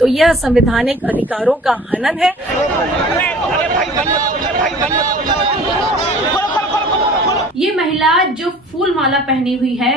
तो यह संवैधानिक अधिकारों का हनन है। ये महिला जो फूल माला पहनी हुई है,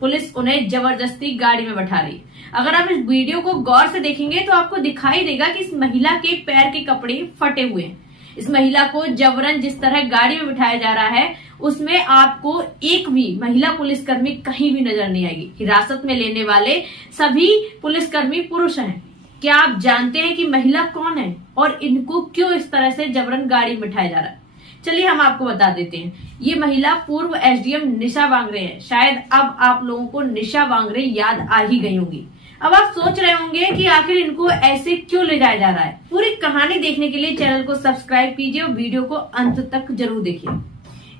पुलिस उन्हें जबरदस्ती गाड़ी में बैठा रही। अगर आप इस वीडियो को गौर से देखेंगे तो आपको दिखाई देगा कि इस महिला के पैर के कपड़े फटे हुए हैं। इस महिला को जबरन जिस तरह गाड़ी में बिठाया जा रहा है, उसमें आपको एक भी महिला पुलिसकर्मी कहीं भी नजर नहीं आएगी। हिरासत में लेने वाले सभी पुलिसकर्मी पुरुष हैं। क्या आप जानते हैं कि महिला कौन है और इनको क्यों इस तरह से जबरन गाड़ी में बिठाया जा रहा है? चलिए हम आपको बता देते हैं। ये महिला पूर्व एसडीएम निशा वांगरे है। शायद अब आप लोगों को निशा वांगरे याद आ ही गई होंगी। अब आप सोच रहे होंगे कि आखिर इनको ऐसे क्यों ले जाया जा रहा है। पूरी कहानी देखने के लिए चैनल को सब्सक्राइब कीजिए और वीडियो को अंत तक जरूर देखिए।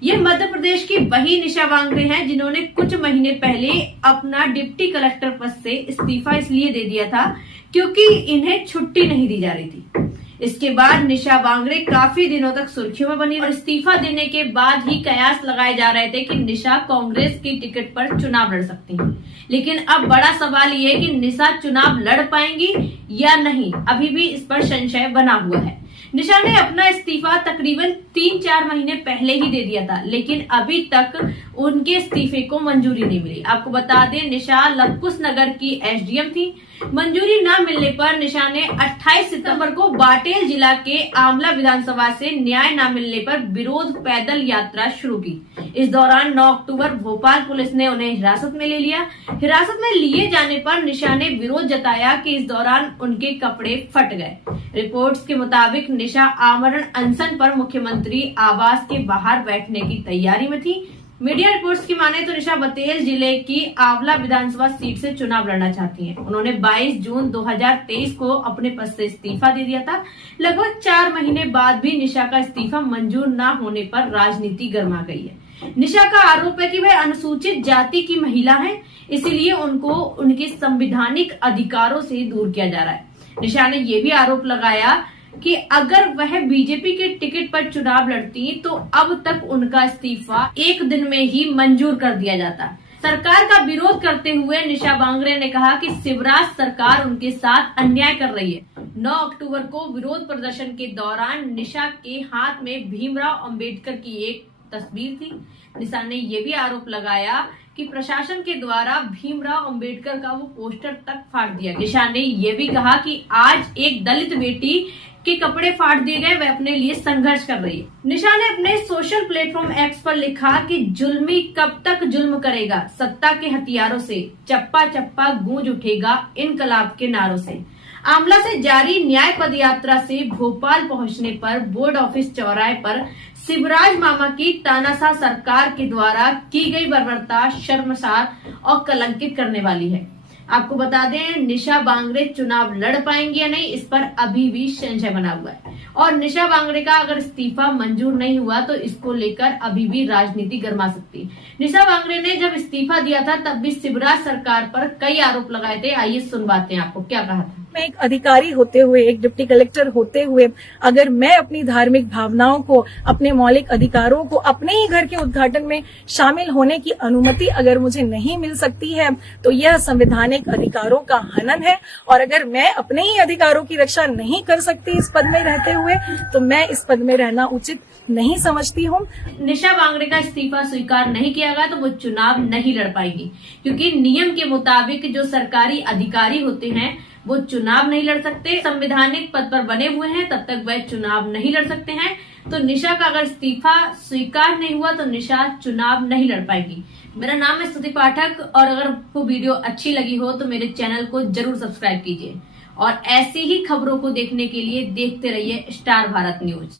ये मध्य प्रदेश की वही निशा वांगरे हैं जिन्होंने कुछ महीने पहले अपना डिप्टी कलेक्टर पद से इस्तीफा इसलिए दे दिया था क्योंकि इन्हें छुट्टी नहीं दी जा रही थी। इसके बाद निशा वांगरे काफी दिनों तक सुर्खियों में बनी और इस्तीफा देने के बाद ही कयास लगाए जा रहे थे कि निशा कांग्रेस की टिकट पर चुनाव लड़ सकती हैं। लेकिन अब बड़ा सवाल ये है कि निशा चुनाव लड़ पाएंगी या नहीं, अभी भी इस पर संशय बना हुआ है। निशा ने अपना इस्तीफा तकरीबन 3-4 महीने पहले ही दे दिया था, लेकिन अभी तक उनके इस्तीफे को मंजूरी नहीं मिली। आपको बता दें, निशा लवकुश नगर की एसडीएम थी। मंजूरी न मिलने पर निशा ने 28 सितंबर को बाटेल जिला के आंवला विधानसभा से न्याय न मिलने पर विरोध पैदल यात्रा शुरू की। इस दौरान 9 अक्टूबर भोपाल पुलिस ने उन्हें हिरासत में ले लिया। हिरासत में लिए जाने पर निशा ने विरोध जताया कि इस दौरान उनके कपड़े फट गए। रिपोर्ट्स के मुताबिक निशा आमरण अनशन पर मुख्यमंत्री आवास के बाहर बैठने की तैयारी में थी। मीडिया रिपोर्ट्स की माने तो निशा बतेल जिले की आंवला विधानसभा सीट से चुनाव लड़ना चाहती हैं। उन्होंने 22 जून 2023 को अपने पद से इस्तीफा दे दिया था। लगभग 4 महीने बाद भी निशा का इस्तीफा मंजूर न होने पर राजनीति गर्मा गई है। निशा का आरोप है कि वह अनुसूचित जाति की महिला है, इसीलिए उनको उनके संवैधानिक अधिकारों से दूर किया जा रहा है। निशा ने यह भी आरोप लगाया कि अगर वह बीजेपी के टिकट पर चुनाव लड़ती तो अब तक उनका इस्तीफा 1 दिन में ही मंजूर कर दिया जाता। सरकार का विरोध करते हुए निशा वांगरे ने कहा कि शिवराज सरकार उनके साथ अन्याय कर रही है। 9 अक्टूबर को विरोध प्रदर्शन के दौरान निशा के हाथ में भीमराव अंबेडकर की एक तस्वीर थी। निशा ने यह भी आरोप लगाया कि प्रशासन के द्वारा भीमराव अंबेडकर का वो पोस्टर तक फाड़ दिया। निशा ने यह भी कहा कि आज एक दलित बेटी के कपड़े फाड़ दिए गए, वह अपने लिए संघर्ष कर रही है। निशा ने अपने सोशल प्लेटफॉर्म एक्स पर लिखा कि जुल्मी कब तक जुल्म करेगा, सत्ता के हथियारों से चप्पा चप्पा गूंज उठेगा इनकलाब के नारों से। आंवला से जारी न्याय पद यात्रा से भोपाल पहुंचने पर बोर्ड ऑफिस चौराहे पर शिवराज मामा की तानाशाह सरकार के द्वारा की गई बर्बरता शर्मसार और कलंकित करने वाली है। आपको बता दें, निशा वांगरे चुनाव लड़ पाएंगी या नहीं, इस पर अभी भी संशय बना हुआ है और निशा वांगरे का अगर इस्तीफा मंजूर नहीं हुआ तो इसको लेकर अभी भी राजनीति गर्मा सकती है। निशा वांगरे ने जब इस्तीफा दिया था तब भी शिवराज सरकार पर कई आरोप लगाए थे। आइए सुनवाते हैं आपको क्या कहा था। मैं एक अधिकारी होते हुए, एक डिप्टी कलेक्टर होते हुए, अगर मैं अपनी धार्मिक भावनाओं को, अपने मौलिक अधिकारों को, अपने ही घर के उद्घाटन में शामिल होने की अनुमति अगर मुझे नहीं मिल सकती है तो यह संवैधानिक अधिकारों का हनन है। और अगर मैं अपने ही अधिकारों की रक्षा नहीं कर सकती इस पद में रहते हुए तो मैं इस पद में रहना उचित नहीं समझती हूँ। निशा वांगरे का इस्तीफा स्वीकार नहीं किया गया तो वो चुनाव नहीं लड़ पाएगी, क्योंकि नियम के मुताबिक जो सरकारी अधिकारी होते हैं वो चुनाव नहीं लड़ सकते। संवैधानिक पद पर बने हुए हैं तब तक वह चुनाव नहीं लड़ सकते हैं। तो निशा का अगर इस्तीफा स्वीकार नहीं हुआ तो निशा चुनाव नहीं लड़ पाएगी। मेरा नाम है स्तुति पाठक और अगर आपको वीडियो अच्छी लगी हो तो मेरे चैनल को जरूर सब्सक्राइब कीजिए और ऐसी ही खबरों को देखने के लिए देखते रहिए स्टार भारत न्यूज।